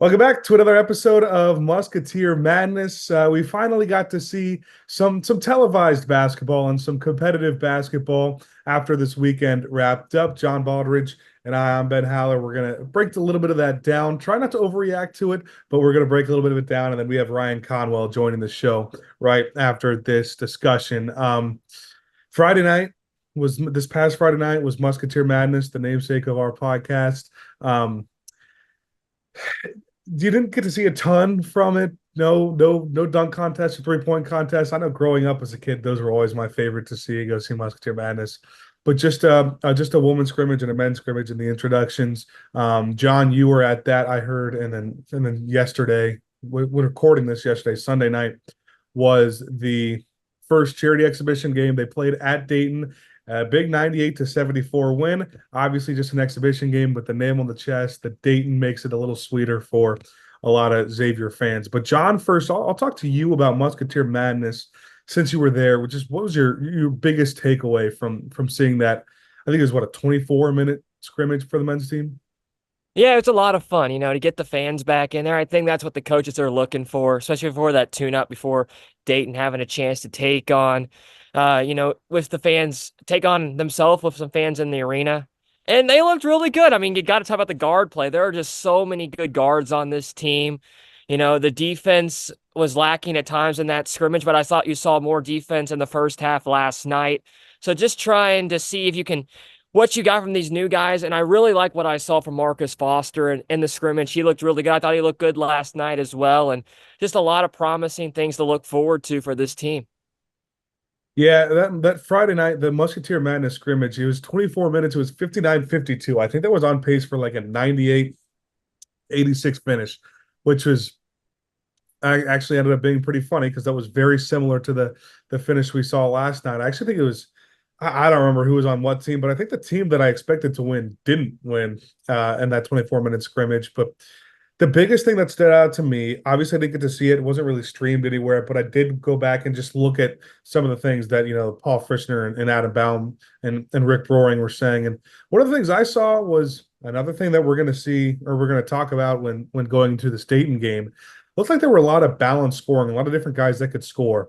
Welcome back to another episode of Musketeer Madness. We finally got to see some televised basketball and some competitive basketball after this weekend wrapped up. John Baldridge and I'm Ben Haller. We're gonna break a little bit of that down. Try not to overreact to it, but we're gonna break a little bit of it down. And then we have Ryan Conwell joining the show right after this discussion. Friday night was this past Friday night was Musketeer Madness, the namesake of our podcast. You didn't get to see a ton from it. No dunk contest or 3-point contest. I know growing up as a kid, those were always my favorite to see. Go see Musketeer Madness, but just a women's scrimmage and a men's scrimmage in the introductions. John, you were at that, I heard, and then yesterday, we're recording this yesterday, Sunday night, was the first charity exhibition game they played at Dayton. A big 98-74 win. Obviously, just an exhibition game, but the name on the chest, the Dayton makes it a little sweeter for a lot of Xavier fans. But John, first, I'll talk to you about Musketeer Madness since you were there. Which is what was your biggest takeaway from seeing that? I think it was what, a 24-minute scrimmage for the men's team. Yeah, it's a lot of fun, to get the fans back in there. I think that's what the coaches are looking for, especially before that tune-up, before Dayton having a chance to take on, with the fans, take on themselves with some fans in the arena. And they looked really good. I mean, you got to talk about the guard play. There are just so many good guards on this team. The defense was lacking at times in that scrimmage, but I thought you saw more defense in the first half last night. So just trying to see if you can what you got from these new guys. And I really like what I saw from Marcus Foster in the scrimmage. He looked really good. I thought he looked good last night as well. And just a lot of promising things to look forward to for this team. Yeah, that Friday night, the Musketeer Madness scrimmage, it was 24 minutes. It was 59-52. I think that was on pace for like a 98-86 finish, which was actually ended up being pretty funny because that was very similar to the finish we saw last night. I actually think it was I don't remember who was on what team, but I think the team that I expected to win didn't win in that 24-minute scrimmage. But the biggest thing that stood out to me, obviously I didn't get to see it. It wasn't really streamed anywhere, but I did go back and just look at some of the things that, Paul Frischner and Adam Baum and Rick Roaring were saying. And one of the things I saw was another thing that we're going to see or we're going to talk about when going to the Dayton game. Looks like there were a lot of balanced scoring, a lot of different guys that could score.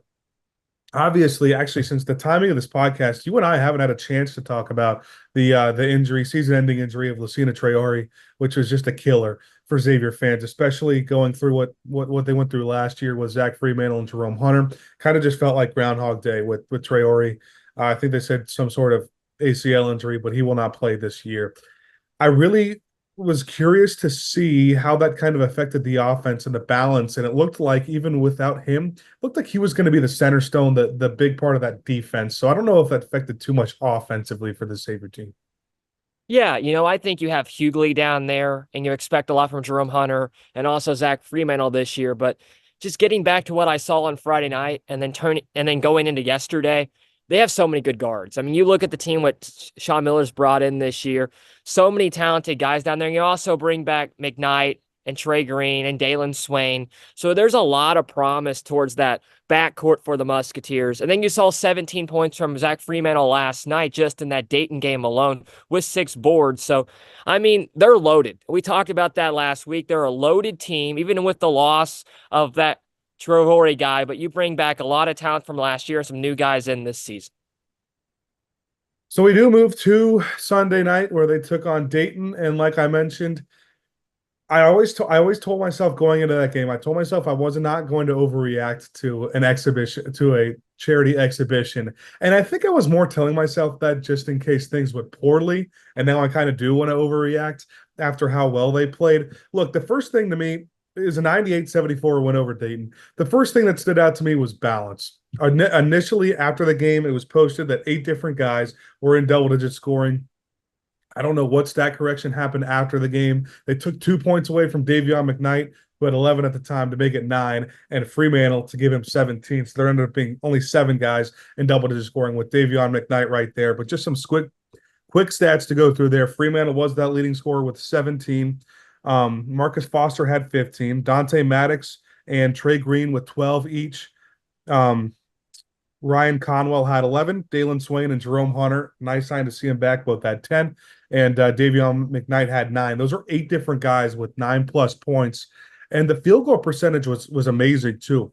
Obviously, actually, since the timing of this podcast, you and I haven't had a chance to talk about the injury, season-ending injury of Lucina Traore, which was just a killer for Xavier fans, especially going through what they went through last year with Zach Freemantle and Jerome Hunter. Kind of just felt like Groundhog Day with Traore. I think they said some sort of ACL injury, but he will not play this year. I really was curious to see how that kind of affected the offense and the balance. And it looked like even without him, it looked like he was going to be the center stone, the big part of that defense. So I don't know if that affected too much offensively for the Xavier team. Yeah, I think you have Hughley down there, and you expect a lot from Jerome Hunter and also Zach Freemantle this year. But just getting back to what I saw on Friday night and then going into yesterday, they have so many good guards. I mean, you look at the team what Sean Miller's brought in this year, so many talented guys down there. You also bring back McKnight and Trey Green and Dalen Swain. So there's a lot of promise towards that backcourt for the Musketeers. And then you saw 17 points from Zach Freemantle last night just in that Dayton game alone with 6 boards. So, I mean, they're loaded. We talked about that last week. They're a loaded team, even with the loss of that Traore guy, but you bring back a lot of talent from last year, some new guys in this season. So we do move to Sunday night where they took on Dayton. And like I mentioned, I always told myself going into that game, I told myself I was not going to overreact to an exhibition, to a charity exhibition. And I think I was more telling myself that just in case things went poorly. And now I kind of do want to overreact after how well they played. Look, the first thing to me is a 98-74 win over Dayton. The first thing that stood out to me was balance. Initially, after the game, it was posted that 8 different guys were in double-digit scoring. I don't know what stat correction happened after the game. They took 2 points away from Davion McKnight, who had 11 at the time, to make it 9, and Freemantle to give him 17. So there ended up being only 7 guys in double-digit scoring with Davion McKnight right there. But just some quick stats to go through there. Freemantle was that leading scorer with 17. Marcus Foster had 15. Dante Maddox and Trey Green with 12 each. Ryan Conwell had 11. Dalen Swain and Jerome Hunter, nice sign to see him back, both had 10. and Davion McKnight had 9. Those are 8 different guys with 9+ points, and the field goal percentage was amazing too.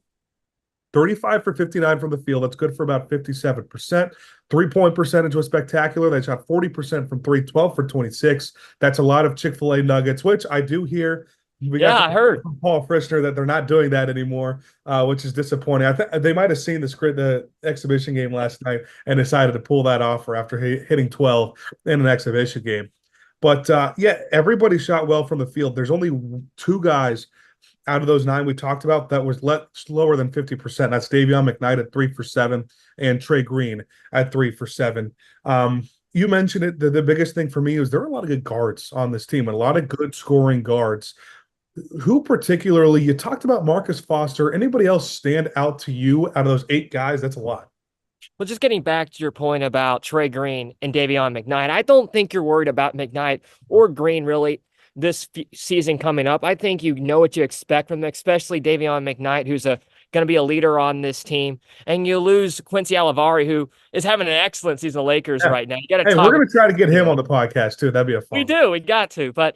35 for 59 from the field. That's good for about 57%. 3-point percentage was spectacular. They shot 40% from 3, 12 for 26. That's a lot of Chick-fil-A nuggets, which I do hear. We got Yeah, I heard. from Paul Frischner that they're not doing that anymore, which is disappointing. They might have seen the exhibition game last night and decided to pull that off after hitting 12 in an exhibition game. But yeah, everybody shot well from the field. There's only 2 guys out of those 9 we talked about that was lower than 50%. That's Davion McKnight at 3 for 7 and Trey Green at 3 for 7. You mentioned it. The biggest thing for me is there are a lot of good guards on this team and a lot of good scoring guards. Who particularly, you talked about Marcus Foster. Anybody else stand out to you out of those 8 guys? That's a lot. Well, just getting back to your point about Trey Green and Davion McKnight, I don't think you're worried about McKnight or Green really this season coming up. I think you know what you expect from them, especially Davion McKnight, who's going to be a leader on this team. And you lose Quincy Alivari, who is having an excellent season of Lakers Yeah. right now. You got to Hey, we're going to try to get him on the podcast too. That'd be a fun. We do. We got to. But,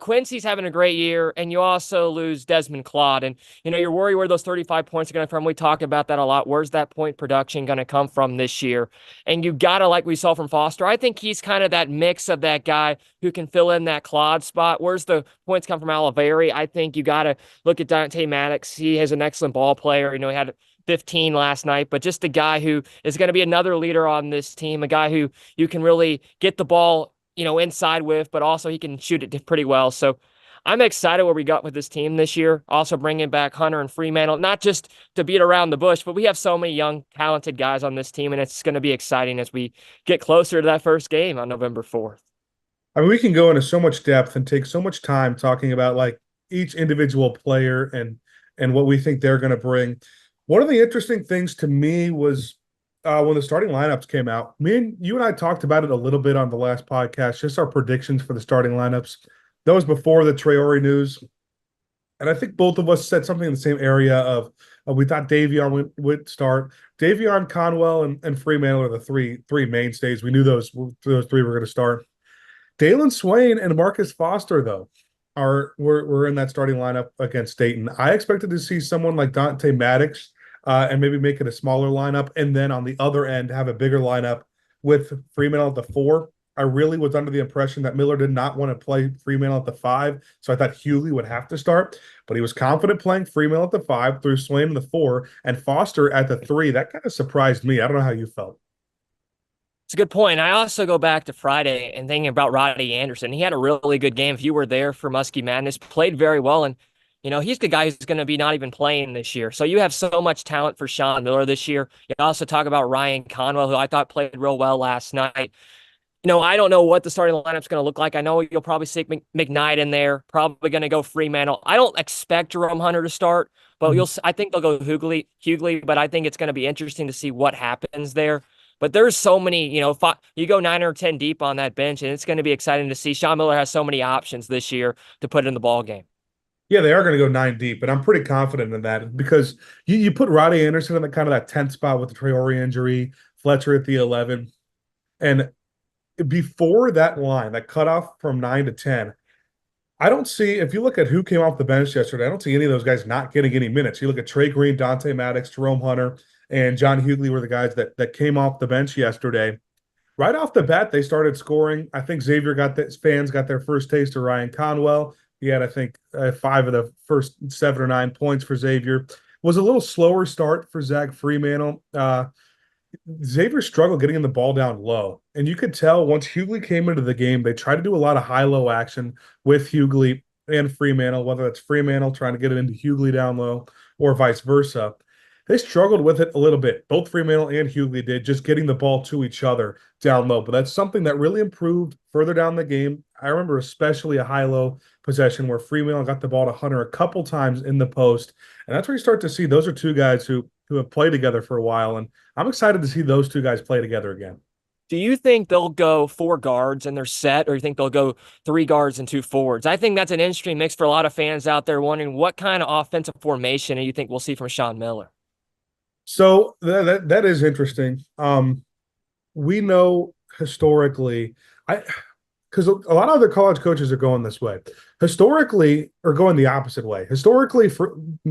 Quincy's having a great year, and you also lose Desmond Claude. And, you're worried where those 35 points are going to come from. We talk about that a lot. Where's that point production going to come from this year? And you got to, like we saw from Foster, I think he's kind of that mix of that guy who can fill in that Claude spot. Where's the points come from Alivari? I think you got to look at Dante Maddox. He has an excellent ball player. He had 15 last night, but just a guy who is going to be another leader on this team, a guy who you can really get the ball inside with, but also he can shoot it pretty well. So I'm excited where we got with this team this year. Also bringing back Hunter and Freemantle, not just to beat around the bush, but we have so many young, talented guys on this team, and it's going to be exciting as we get closer to that first game on November 4th. I mean, we can go into so much depth and take so much time talking about like each individual player and what we think they're going to bring. One of the interesting things to me was when the starting lineups came out. You and I talked about it a little bit on the last podcast, just our predictions for the starting lineups. That was before the Traore news. And I think both of us said something in the same area of we thought Davion would start. Davion, Conwell, and Freemantle are the three mainstays. We knew those 3 were going to start. Dalen Swain and Marcus Foster, though, were in that starting lineup against Dayton. I expected to see someone like Dante Maddox and maybe make it a smaller lineup, and then on the other end have a bigger lineup with Freemantle at the 4. I really was under the impression that Miller did not want to play Freemantle at the 5, so I thought Hughley would have to start, but he was confident playing Freemantle at the 5, threw Swain in the 4, and Foster at the 3. That kind of surprised me. I don't know how you felt. It's a good point. I also go back to Friday and thinking about Rodney Anderson. He had a really good game. If you were there for Muskie Madness, played very well. And, he's the guy who's going to be not even playing this year. So you have so much talent for Sean Miller this year. You also talk about Ryan Conwell, who I thought played real well last night. I don't know what the starting lineup's going to look like. I know you'll probably see McKnight in there, probably going to go Freemantle. I don't expect Jerome Hunter to start, but I think they'll go Hughley, but I think it's going to be interesting to see what happens there. But there's so many, you go 9 or 10 deep on that bench, and it's going to be exciting to see. Sean Miller has so many options this year to put in the ball game. Yeah, they are going to go 9 deep, and I'm pretty confident in that because you put Rodney Anderson in the kind of that 10th spot with the Traore injury, Fletcher at the 11, and before that line, that cutoff from 9 to 10, I don't see, if you look at who came off the bench yesterday, I don't see any of those guys not getting any minutes. You look at Trey Green, Dante Maddox, Jerome Hunter, and John Hughley were the guys that came off the bench yesterday. Right off the bat, they started scoring. I think Xavier fans got their first taste of Ryan Conwell. He had, I think, 5 of the first 7 or 9 points for Xavier. Was a little slower start for Zach Freemantle. Xavier struggled getting the ball down low. And you could tell once Hughley came into the game, they tried to do a lot of high-low action with Hughley and Freemantle, whether it's Freemantle trying to get it into Hughley down low or vice versa. They struggled with it a little bit. Both Freemantle and Hughley did, just getting the ball to each other down low. But that's something that really improved further down the game. I remember especially a high-low possession where Freemantle got the ball to Hunter a couple times in the post. And that's where you start to see those are 2 guys who have played together for a while. And I'm excited to see those 2 guys play together again. Do you think they'll go 4 guards and they're set, or you think they'll go 3 guards and 2 forwards? I think that's an interesting mix for a lot of fans out there wondering what kind of offensive formation do you think we'll see from Sean Miller? So that is interesting. We know historically, because a lot of other college coaches are going this way. Historically, or going the opposite way. Historically,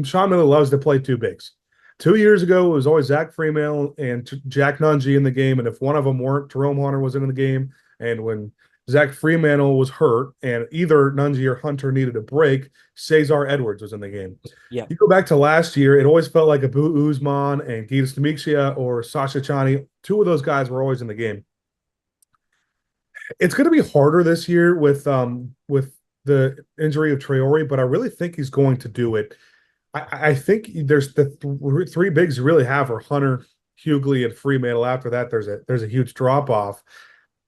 Sean Miller loves to play two bigs. 2 years ago, it was always Zach Freeman and Jack Nungy in the game, and if one of them weren't, Jerome Hunter was in the game. And when Zach Freeman was hurt, and either Nungy or Hunter needed a break, Cesar Edwards was in the game. Yeah. You go back to last year, it always felt like Abu Uzman and Gitas Demixia or Sasha Chani. Two of those guys were always in the game. It's going to be harder this year with the injury of Traore, but I really think he's going to do it. I think there's the three bigs you really have are Hunter, Hughley, and Freemantle. After that, there's a huge drop off.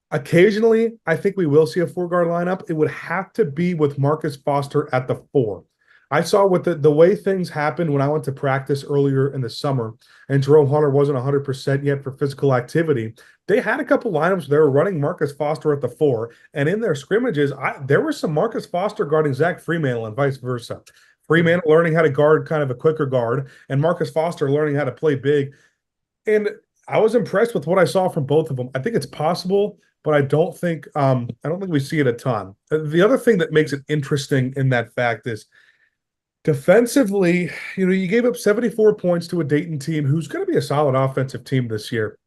Occasionally, I think we will see a four-guard lineup. It would have to be with Marcus Foster at the four. I saw with the way things happened when I went to practice earlier in the summer, and Jerome Hunter wasn't 100% yet for physical activity. They had a couple lineups where they were running Marcus Foster at the four, and in their scrimmages, there was some Marcus Foster guarding Zach Freemantle and vice versa. Freemantle learning how to guard kind of a quicker guard, and Marcus Foster learning how to play big. And I was impressed with what I saw from both of them. I think it's possible, but I don't think we see it a ton. The other thing that makes it interesting in that fact is defensively, you gave up 74 points to a Dayton team who's going to be a solid offensive team this year.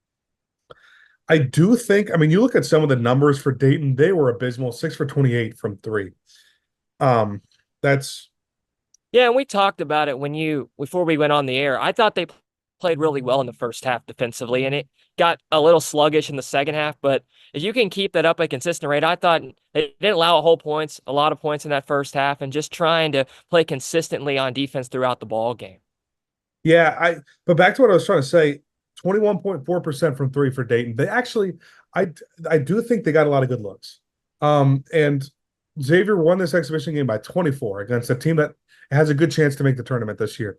I do think, I mean, you look at some of the numbers for Dayton, they were abysmal, 6 for 28 from three. That's Yeah, and we talked about it before we went on the air. I thought they played really well in the first half defensively, and it got a little sluggish in the second half. But if you can keep that up at a consistent rate, I thought they didn't allow a lot of points in that first half, and just trying to play consistently on defense throughout the ball game. Yeah, but back to what I was trying to say, 21.4% from three for Dayton. They actually, I do think they got a lot of good looks. And Xavier won this exhibition game by 24 against a team that has a good chance to make the tournament this year.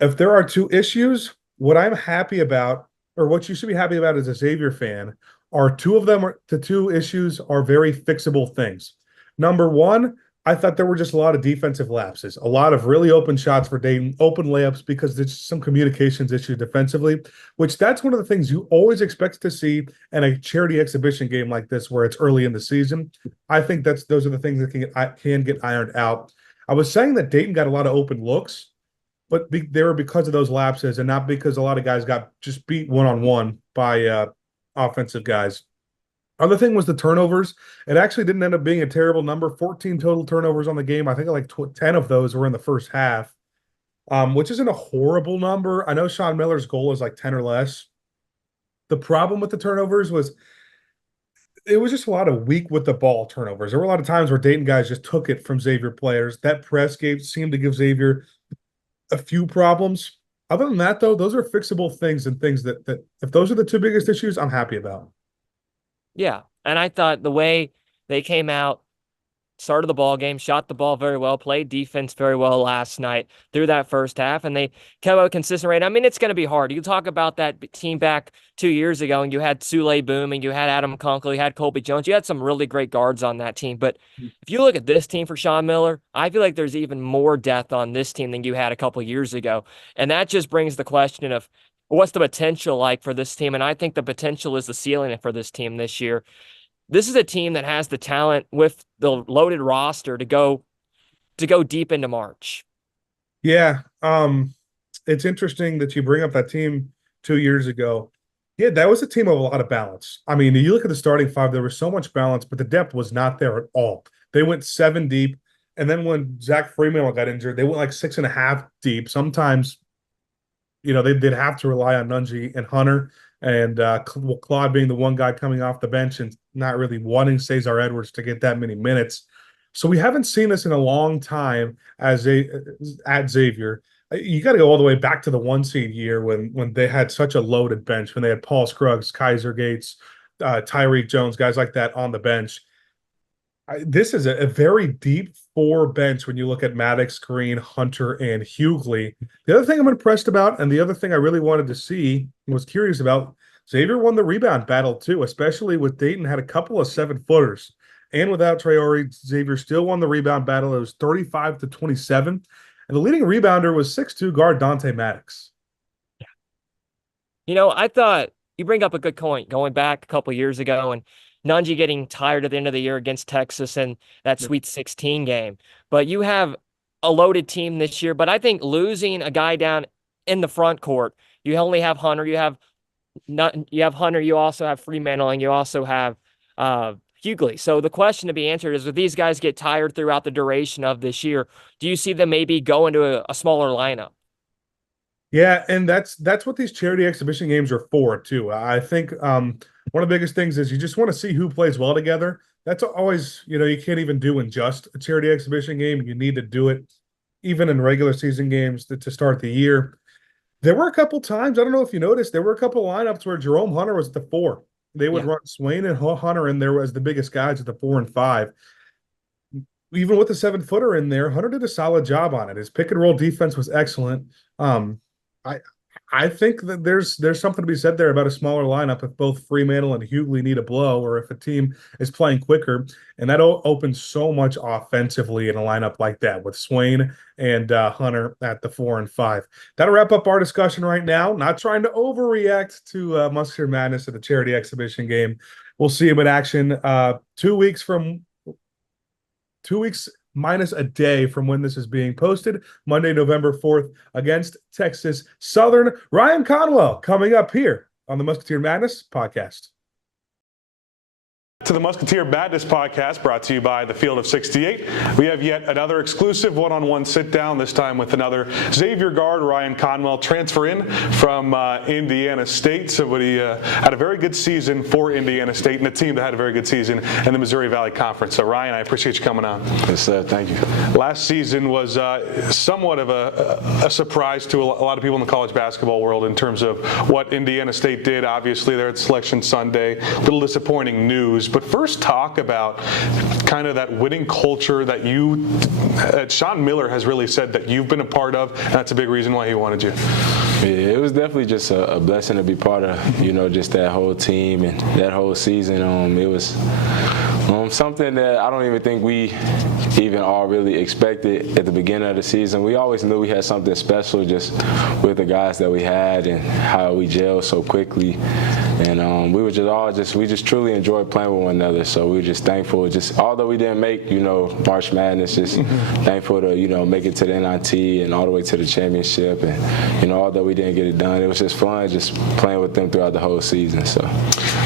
If there are two issues, what I'm happy about, or what you should be happy about as a Xavier fan, are two of them. The two issues are very fixable things. Number one, I thought there were just a lot of defensive lapses, a lot of really open shots for Dayton, open layups because there's some communications issue defensively, which that's one of the things you always expect to see in a charity exhibition game like this where it's early in the season. I think those are the things that can get ironed out. I was saying that Dayton got a lot of open looks, but they were because of those lapses and not because a lot of guys got just beat one-on-one by offensive guys. Other thing was the turnovers. It actually didn't end up being a terrible number. 14 total turnovers on the game. I think like 10 of those were in the first half, which isn't a horrible number. I know Sean Miller's goal is like 10 or less. The problem with the turnovers was it was just a lot of weak with the ball turnovers. There were a lot of times where Dayton guys just took it from Xavier players. That press seemed to give Xavier a few problems. Other than that, though, those are fixable things and things that if those are the two biggest issues, I'm happy about. Yeah, and I thought the way they came out, started the ball game, shot the ball very well, played defense very well last night through that first half, and they kept a consistent rate. I mean, it's going to be hard. You talk about that team back 2 years ago, and you had Sule Boom, and you had Adam Kunkel, you had Colby Jones. You had some really great guards on that team. But if you look at this team for Sean Miller, I feel like there's even more depth on this team than you had a couple years ago. And that just brings the question of what's the potential like for this team? And I think the potential is the ceiling for this team this year. This is a team that has the talent with the loaded roster to go deep into March. Yeah, it's interesting that you bring up that team 2 years ago. Yeah, that was a team of a lot of balance. I mean, you look at the starting five, there was so much balance, but the depth was not there at all. They went seven deep, and then when Zach Freeman got injured, they went like 6.5 deep. Sometimes, they'd have to rely on Nungy and Hunter, and Claude being the one guy coming off the bench and not really wanting Cesar Edwards to get that many minutes. So we haven't seen this in a long time at Xavier. You got to go all the way back to the 1 seed year when they had such a loaded bench, when they had Paul Scruggs, Kaiser Gates, Tyreek Jones, guys like that on the bench. This is a very deep four bench when you look at Maddox, Green, Hunter, and Hughley. The other thing I'm impressed about, and the other thing I really wanted to see and was curious about, Xavier won the rebound battle too, especially with Dayton had a couple of 7-footers. And without Traore, Xavier still won the rebound battle. It was 35-27. And the leading rebounder was 6'2" guard Dante Maddox. I thought you bring up a good point going back a couple years ago, and Nunji getting tired at the end of the year against Texas and that Sweet 16 game. But you have a loaded team this year. But I think losing a guy down in the front court, you only have Hunter, you have Hunter, you also have Freemantle, and you also have Hughley. So the question to be answered is, if these guys get tired throughout the duration of this year, do you see them maybe go into a smaller lineup? Yeah, and that's what these charity exhibition games are for too. I think one of the biggest things is you just want to see who plays well together. That's always, you can't even do in just a charity exhibition game. You need to do it even in regular season games to start the year. There were a couple times, I don't know if you noticed, there were a couple lineups where Jerome Hunter was at the 4. They would run Swain and Hunter in there as the biggest guys at the 4 and 5. Even with the 7-footer in there, Hunter did a solid job on it. His pick and roll defense was excellent. I think that there's something to be said there about a smaller lineup if both Freemantle and Hughley need a blow, or if a team is playing quicker, and that opens so much offensively in a lineup like that with Swain and Hunter at the 4 and 5. That'll wrap up our discussion right now. Not trying to overreact to Musketeer Madness at the charity exhibition game. We'll see him in action 2 weeks minus a day from when this is being posted, Monday, November 4th, against Texas Southern. Ryan Conwell coming up here on the Musketeer Madness podcast. To the Musketeer Madness podcast, brought to you by the Field of 68. We have yet another exclusive one-on-one sit-down, this time with another Xavier guard, Ryan Conwell, transfer in from Indiana State. Somebody had a very good season for Indiana State, and a team that had a very good season in the Missouri Valley Conference. So, Ryan, I appreciate you coming on. Yes, sir. Thank you. Last season was somewhat of a surprise to a lot of people in the college basketball world in terms of what Indiana State did. Obviously, they're at Selection Sunday. A little disappointing news. But first, talk about kind of that winning culture that Sean Miller has really said that you've been a part of, and that's a big reason why he wanted you. Yeah, it was definitely just a blessing to be part of, just that whole team and that whole season. It was something that I don't even think we even all really expected at the beginning of the season. We always knew we had something special just with the guys that we had and how we gelled so quickly. And we just truly enjoyed playing with one another. So we were just thankful. Just although we didn't make, March Madness, just thankful to, make it to the NIT and all the way to the championship. And, although we didn't get it done, it was just fun just playing with them throughout the whole season. So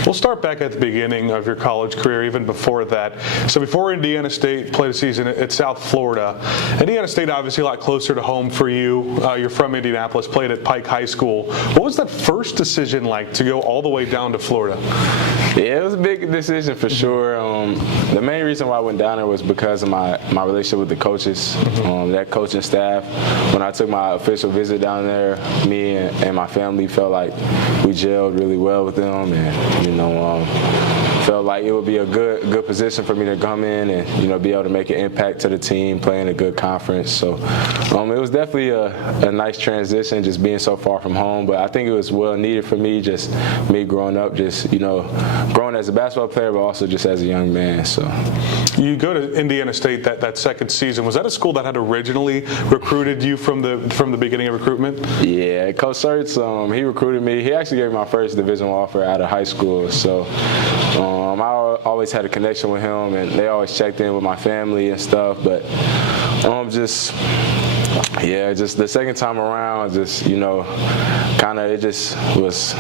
we'll start back at the beginning of your college career, even before that. So before Indiana State played a season at South Florida, Indiana State obviously a lot closer to home for you. You're from Indianapolis, played at Pike High School. What was that first decision like to go all the way down to Florida? Yeah, it was a big decision for sure. The main reason why I went down there was because of my relationship with the coaches, that coaching staff. When I took my official visit down there, me and my family felt like we gelled really well with them, and felt like it would be a good position for me to come in and be able to make an impact to the team, play in a good conference. So it was definitely a nice transition, just being so far from home. But I think it was well needed for me, just me growing up, just growing as a basketball player, but also just as a young man. So you go to Indiana State that second season. Was that a school that had originally recruited you from the beginning of recruitment? Yeah, Coach Sertz, he recruited me. He actually gave me my first Division I offer out of high school. So I always had a connection with him, and they always checked in with my family and stuff. But just the second time around, kind of it just was.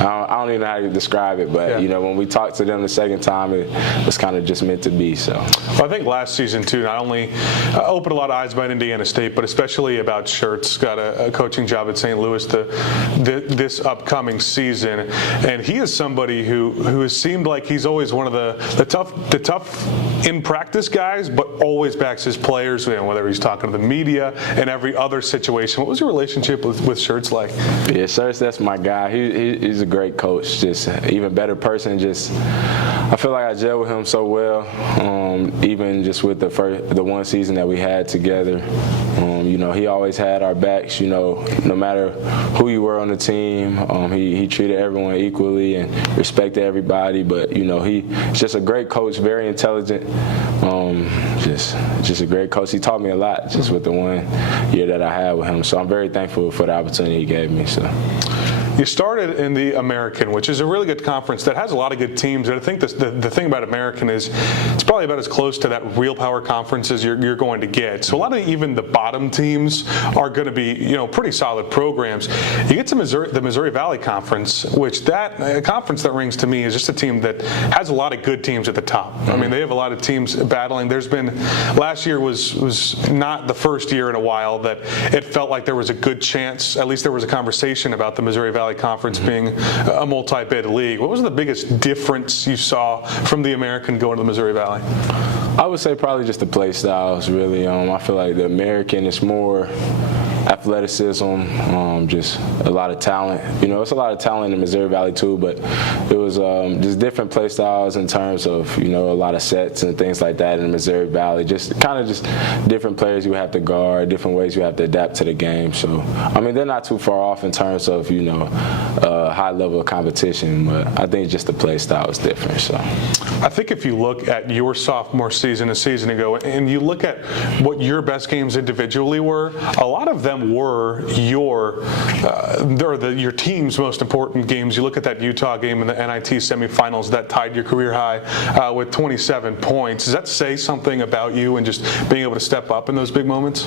I don't even know how to describe it, but when we talked to them the second time, it was kind of just meant to be. So, well, I think last season too, not only opened a lot of eyes about Indiana State, but especially about Schertz. Got a coaching job at St. Louis this upcoming season, and he is somebody who has seemed like he's always one of the tough in practice guys, but always backs his players. Whether he's talking to the media and every other situation. What was your relationship with Schertz like? Yeah, Schertz, that's my guy. He's a great coach, just even better person. Just I feel like I gel with him so well. Even just with the one season that we had together, he always had our backs. No matter who you were on the team, he treated everyone equally and respected everybody. But he's just a great coach, very intelligent. Just a great coach. He taught me a lot just with the one year that I had with him. So I'm very thankful for the opportunity he gave me. So. You started in the American, which is a really good conference that has a lot of good teams. And I think the thing about American is it's probably about as close to that real power conference as you're going to get. So a lot of even the bottom teams are going to be, pretty solid programs. You get to the Missouri Valley Conference, which a conference that rings to me is just a team that has a lot of good teams at the top. I mean, they have a lot of teams battling. Last year was not the first year in a while that it felt like there was a good chance, at least there was a conversation about the Missouri Valley Conference being a multi-bid league. What was the biggest difference you saw from the American going to the Missouri Valley? I would say probably just the play styles, really. I feel like the American is more athleticism, just a lot of talent. It's a lot of talent in Missouri Valley too, but it was just different play styles in terms of, a lot of sets and things like that in the Missouri Valley. Just different players you have to guard, different ways you have to adapt to the game. So, they're not too far off in terms of, high level of competition, but I think just the play style is different. So, I think if you look at your sophomore season a season ago, and you look at what your best games individually were, a lot of them were your team's most important games. You look at that Utah game in the NIT semifinals that tied your career high with 27 points. Does that say something about you and just being able to step up in those big moments?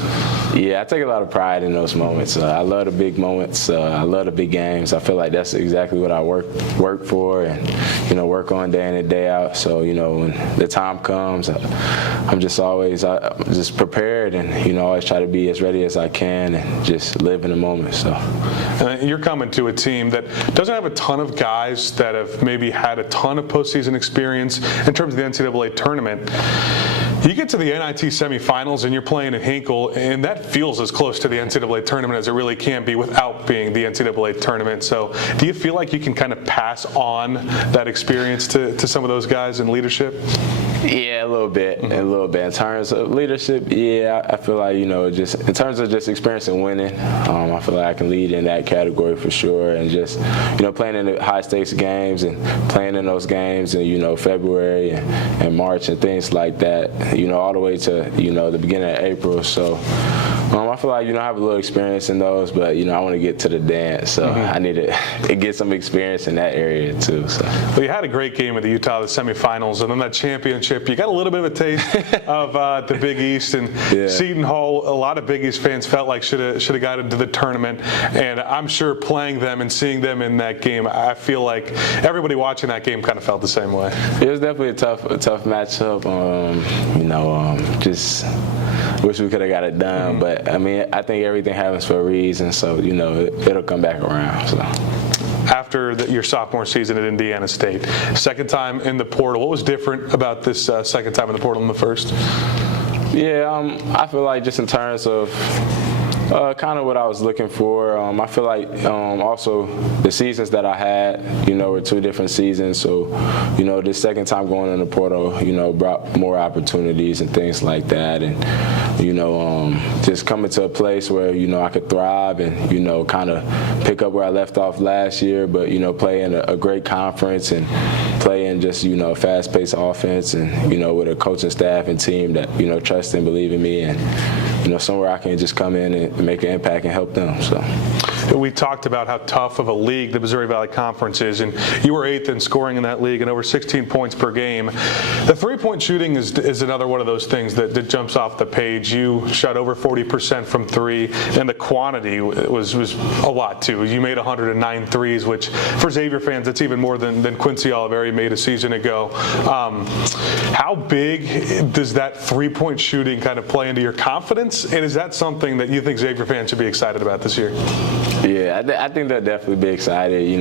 Yeah, I take a lot of pride in those moments. I love the big moments. I love the big games. I feel like that's exactly what I work for and work on day in and day out. So when the time comes, I'm just always prepared and always try to be as ready as I can and just live in the moment. So you're coming to a team that doesn't have a ton of guys that have maybe had a ton of postseason experience in terms of the NCAA tournament. You get to the NIT semifinals and you're playing in Hinkle, and that feels as close to the NCAA tournament as it really can be without being the NCAA tournament. So do you feel like you can kind of pass on that experience to some of those guys in leadership? Yeah, a little bit. In terms of leadership, yeah, I feel like, just in terms of just experience and winning, I feel like I can lead in that category for sure. And just, playing in the high stakes games and playing in those games in, February and March and things like that, all the way to, the beginning of April. So I feel like, I have a little experience in those, but, I want to get to the dance. So I need to get some experience in that area too. So. Well, you had a great game at the Utah, the semifinals, and then that championship. You got a little bit of a taste of the Big East, and Seton Hall, a lot of Big East fans felt like should have got into the tournament. And I'm sure playing them and seeing them in that game, I feel like everybody watching that game kind of felt the same way. It was definitely a tough matchup. Just wish we could have got it done, but I think everything happens for a reason, so it'll come back around. So. After your sophomore season at Indiana State, second time in the portal, what was different about this second time in the portal than the first? Yeah, I feel like just in terms of kind of what I was looking for. I feel like also the seasons that I had, were two different seasons. So, this second time going in the portal, brought more opportunities and things like that. And, just coming to a place where, I could thrive and, kind of pick up where I left off last year, but, play in a great conference and play in just, a fast-paced offense and, with a coaching staff and team that, trust and believe in me and, somewhere I can just come in and make an impact and help them. So. We talked about how tough of a league the Missouri Valley Conference is, and you were 8th in scoring in that league and over 16 points per game. The three-point shooting is another one of those things that jumps off the page. You shot over 40% from three, and the quantity was a lot too. You made 109 threes, which for Xavier fans, that's even more than Quincy Oliveri made a season ago. How big does that three-point shooting kind of play into your confidence, and is that something that you think Xavier fans should be excited about this year? Yeah, I think they'll definitely be excited.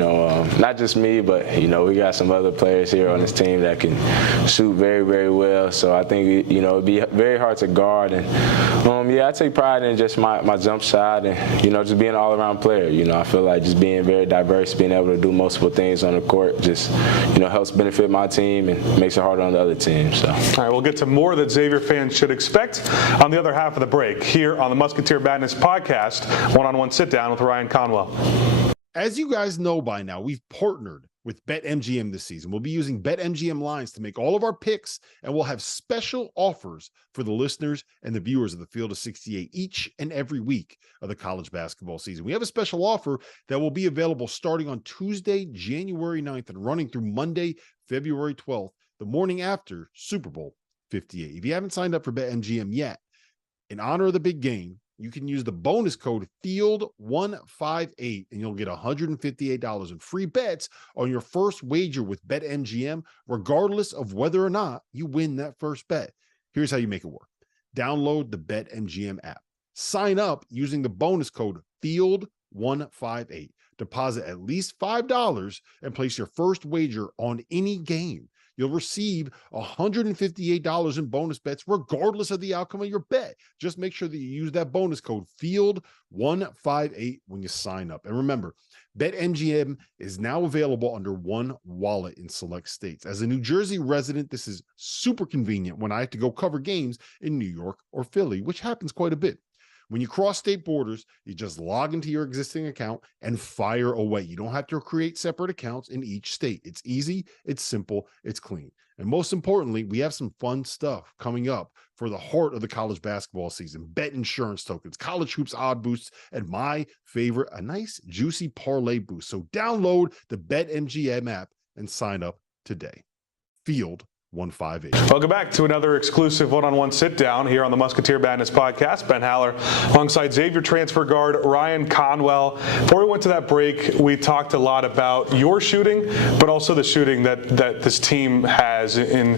Not just me, but we got some other players here on this team that can shoot very, very well. So I think it'd be very hard to guard. And I take pride in just my jump shot and just being an all-around player. I feel like just being very diverse, being able to do multiple things on the court, just helps benefit my team and makes it harder on the other team. So. All right, we'll get to more that Xavier fans should expect on the other half of the break here on the Musketeer Madness podcast. One-on-one sit-down with Ryan Conwell. As you guys know by now, we've partnered with BetMGM this season. We'll be using BetMGM lines to make all of our picks, and we'll have special offers for the listeners and the viewers of the Field of 68 each and every week of the college basketball season. We have a special offer that will be available starting on Tuesday, January 9th and running through Monday, February 12th, the morning after Super Bowl 58. If you haven't signed up for BetMGM yet, in honor of the big game, you can use the bonus code FIELD158 and you'll get $158 in free bets on your first wager with BetMGM, regardless of whether or not you win that first bet. Here's how you make it work. Download the BetMGM app. Sign up using the bonus code FIELD158. Deposit at least $5 and place your first wager on any game. You'll receive $158 in bonus bets regardless of the outcome of your bet. Just make sure that you use that bonus code FIELD158 when you sign up. And remember, BetMGM is now available under one wallet in select states. As a New Jersey resident, this is super convenient when I have to go cover games in New York or Philly, which happens quite a bit. When you cross state borders, you just log into your existing account and fire away. You don't have to create separate accounts in each state. It's easy, it's simple, it's clean. And most importantly, we have some fun stuff coming up for the heart of the college basketball season. Bet insurance tokens, college hoops odd boosts, and my favorite, a nice juicy parlay boost. So download the BetMGM app and sign up today. Field 158. Welcome back to another exclusive one-on-one sit-down here on the Musketeer Madness podcast. Ben Haller alongside Xavier transfer guard Ryan Conwell. Before we went to that break, we talked a lot about your shooting, but also the shooting that this team has. And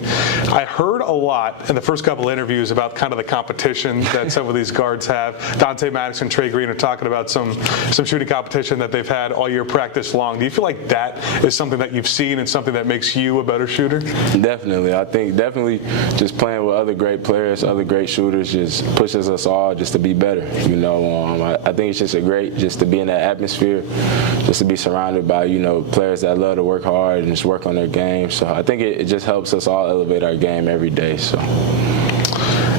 I heard a lot in the first couple of interviews about kind of the competition that some of these guards have. Dante Maddox and Trey Green are talking about some shooting competition that they've had all year practice long. Do you feel like that is something that you've seen and something that makes you a better shooter? Definitely. I think definitely just playing with other great players, other great shooters just pushes us all just to be better. You know, I think it's just just to be in that atmosphere, just to be surrounded by, you know, players that love to work hard and just work on their game. So I think it just helps us all elevate our game every day. So.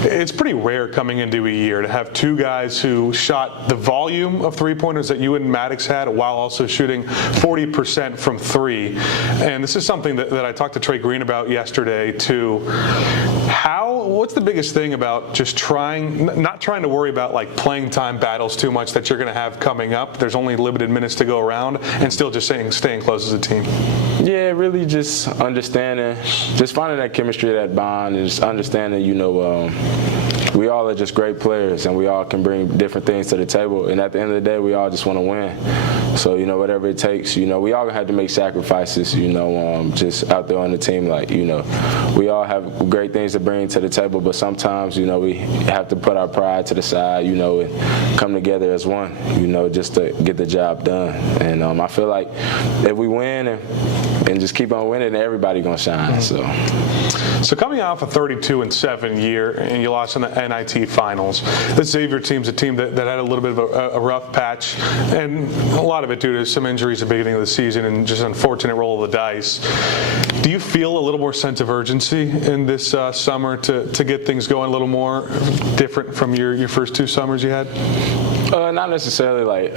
It's pretty rare coming into a year to have two guys who shot the volume of three-pointers that you and Maddox had while also shooting 40% from three. And this is something that I talked to Trey Green about yesterday too. What's the biggest thing about just not trying to worry about like playing time battles too much that you're going to have coming up? There's only limited minutes to go around, and still just staying close as a team. Yeah, really just understanding, just finding that chemistry, that bond, and just understanding, you know, we all are just great players, and we all can bring different things to the table. And at the end of the day, we all just want to win. So, you know, whatever it takes, you know, we all have to make sacrifices, you know, just out there on the team. Like, you know, we all have great things to bring to the table, but sometimes, you know, we have to put our pride to the side, you know, and come together as one, you know, just to get the job done. And I feel like if we win and just keep on winning, everybody gonna shine. So coming off a 32-7 year, and you lost in the NIT finals, this Xavier team's a team that had a little bit of a rough patch, and a lot of it due to some injuries at the beginning of the season and just unfortunate roll of the dice. Do you feel a little more sense of urgency in this summer to get things going a little more different from your first two summers you had? Not necessarily.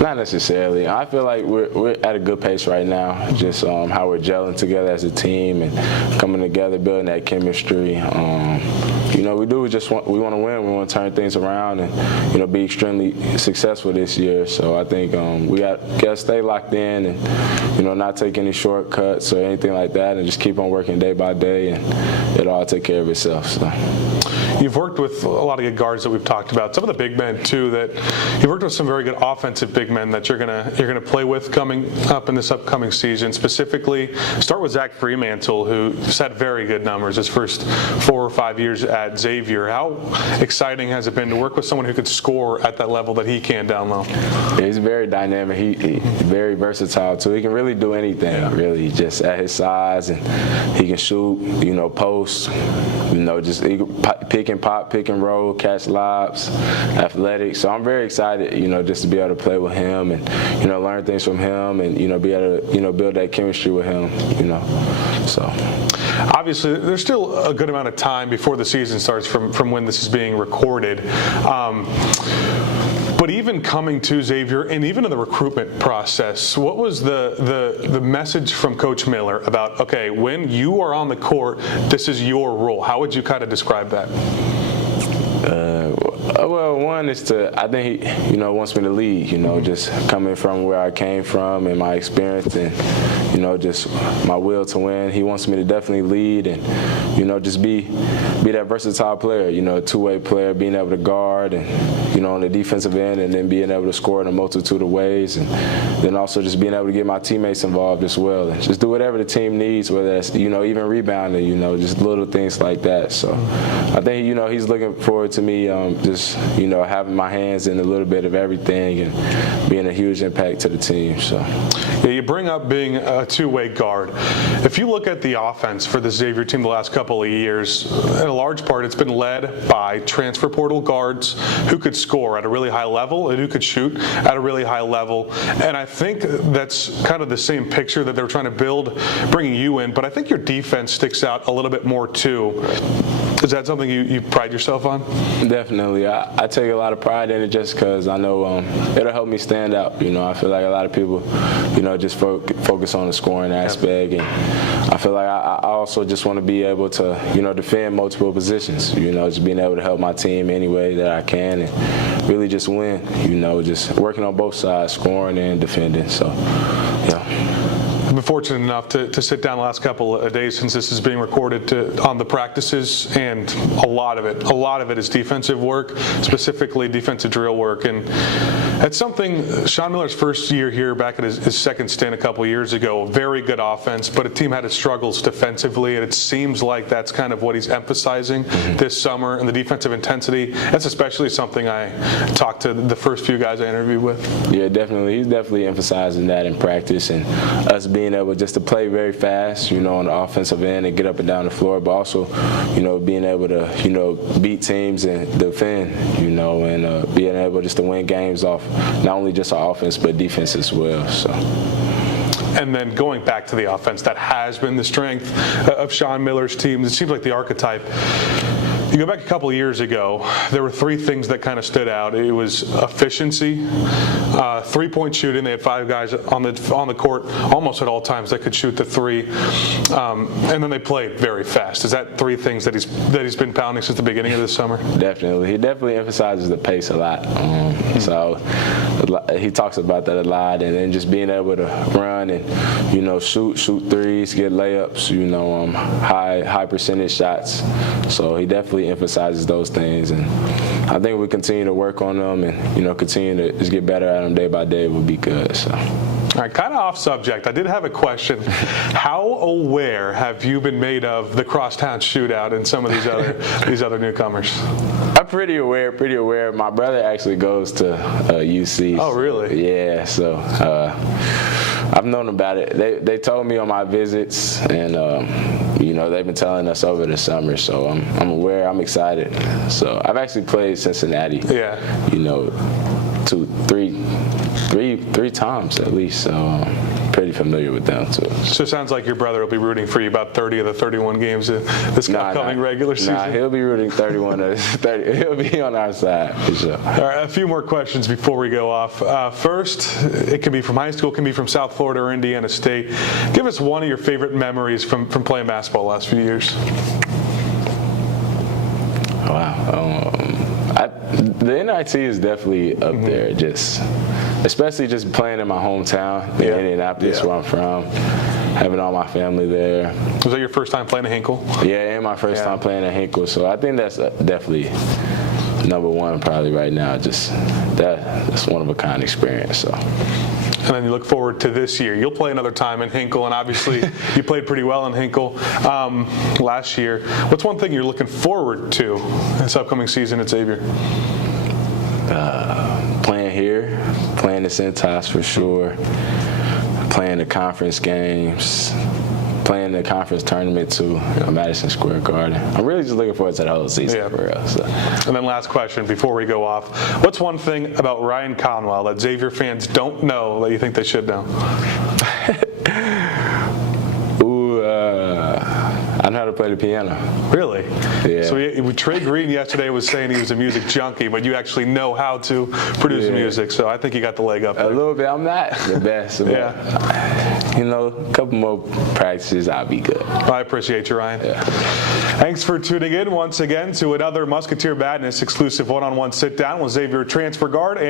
Not necessarily. I feel like we're at a good pace right now. Just how we're gelling together as a team and coming together, building that chemistry. You know, we want to win. We want to turn things around and, you know, be extremely successful this year. So I think we got to stay locked in and, you know, not take any shortcuts or anything like that, and just keep on working day by day, and it'll all take care of itself. So. You've worked with a lot of good guards that we've talked about. Some of the big men too. That you've worked with some very good offensive big men that you're gonna play with coming up in this upcoming season. Specifically, start with Zach Freemantle, who's had very good numbers his first 4 or 5 years at Xavier. How exciting has it been to work with someone who could score at that level that he can down low? He's very dynamic. He's very versatile too. He can really do anything. Really, just at his size, and he can shoot. You know, post. You know, just he can pick and pop, pick and roll, catch lobs, athletic. So I'm very excited, you know, just to be able to play with him and, you know, learn things from him and, you know, be able to, you know, build that chemistry with him, you know. So obviously there's still a good amount of time before the season starts from when this is being recorded. But even coming to Xavier, and even in the recruitment process, what was the message from Coach Miller about, okay, when you are on the court, this is your role? How would you kind of describe that? Well, one is I think he, wants me to lead, just coming from where I came from and my experience and, just my will to win. He wants me to definitely lead and, just be that versatile player, two-way player, being able to guard and, on the defensive end and then being able to score in a multitude of ways and then also just being able to get my teammates involved as well and just do whatever the team needs, whether that's, even rebounding, just little things like that. So I think, he's looking forward to me just, having my hands in a little bit of everything and being a huge impact to the team. So, yeah, you bring up being a two-way guard. If you look at the offense for the Xavier team the last couple of years, in a large part it's been led by transfer portal guards who could score at a really high level and who could shoot at a really high level. And I think that's kind of the same picture that they're trying to build, bringing you in. But I think your defense sticks out a little bit more too. Is that something you pride yourself on? Definitely. I take a lot of pride in it just because I know it'll help me stand out. I feel like a lot of people, just focus on the scoring aspect. And I feel like I also just want to be able to, defend multiple positions, just being able to help my team any way that I can and really just win, just working on both sides, scoring and defending. So, yeah. I've been fortunate enough to sit down the last couple of days since this is being recorded on the practices, and a lot of it is defensive work, specifically defensive drill work. And that's something Sean Miller's first year here, back at his second stint a couple years ago, very good offense, but a team had its struggles defensively, and it seems like that's kind of what he's emphasizing this summer, and the defensive intensity. That's especially something I talked to the first few guys I interviewed with. Yeah, definitely. He's definitely emphasizing that in practice, and us being able just to play very fast, on the offensive end and get up and down the floor, but also, being able to, beat teams and defend, and being able just to win games off not only just our offense but defense as well. So. And then going back to the offense, that has been the strength of Sean Miller's team. It seems like the archetype. You go back a couple of years ago, there were three things that kind of stood out. It was efficiency, three-point shooting. They had five guys on the court almost at all times that could shoot the three, and then they played very fast. Is that three things that he's been pounding since the beginning of this summer? Definitely. He definitely emphasizes the pace a lot. So he talks about that a lot, and then just being able to run and shoot threes, get layups, high percentage shots. So he definitely emphasizes those things, and I think we continue to work on them and continue to just get better at them day by day would be good. So. All right, kind of off subject. I did have a question. How aware have you been made of the crosstown shootout and some of these other newcomers? I'm pretty aware. My brother actually goes to UC. Oh, really? Yeah. So I've known about it. They told me on my visits, and they've been telling us over the summer. So I'm aware. I'm excited. So I've actually played Cincinnati. Yeah. Three times at least. So pretty familiar with them too. So it sounds like your brother will be rooting for you about 30 of the 31 games this upcoming regular season. Nah, he'll be rooting 31 of the 30. He'll be on our side for sure. All right, a few more questions before we go off. First, it can be from high school, it can be from South Florida or Indiana State. Give us one of your favorite memories from playing basketball the last few years. Wow. The NIT is definitely up there, especially just playing in my hometown, in Indianapolis, where I'm from, having all my family there. Was that your first time playing at Hinkle? Yeah, and my first time playing at Hinkle, so I think that's definitely number one probably right now. Just that's one of a kind experience. So. And then you look forward to this year. You'll play another time in Hinkle, and obviously you played pretty well in Hinkle last year. What's one thing you're looking forward to this upcoming season at Xavier? Playing here, playing the Centos for sure, playing the conference games, playing the conference tournament too, Madison Square Garden. I'm really just looking forward to the whole season for real. So. And then last question before we go off. What's one thing about Ryan Conwell that Xavier fans don't know that you think they should know? I know how to play the piano. Really? Yeah. So Trey Green yesterday was saying he was a music junkie, but you actually know how to produce music. So I think you got the leg up there. A little bit. I'm not the best. But, you know, a couple more practices, I'll be good. I appreciate you, Ryan. Yeah. Thanks for tuning in once again to another Musketeer Madness exclusive one-on-one sit-down with Xavier transfer guard and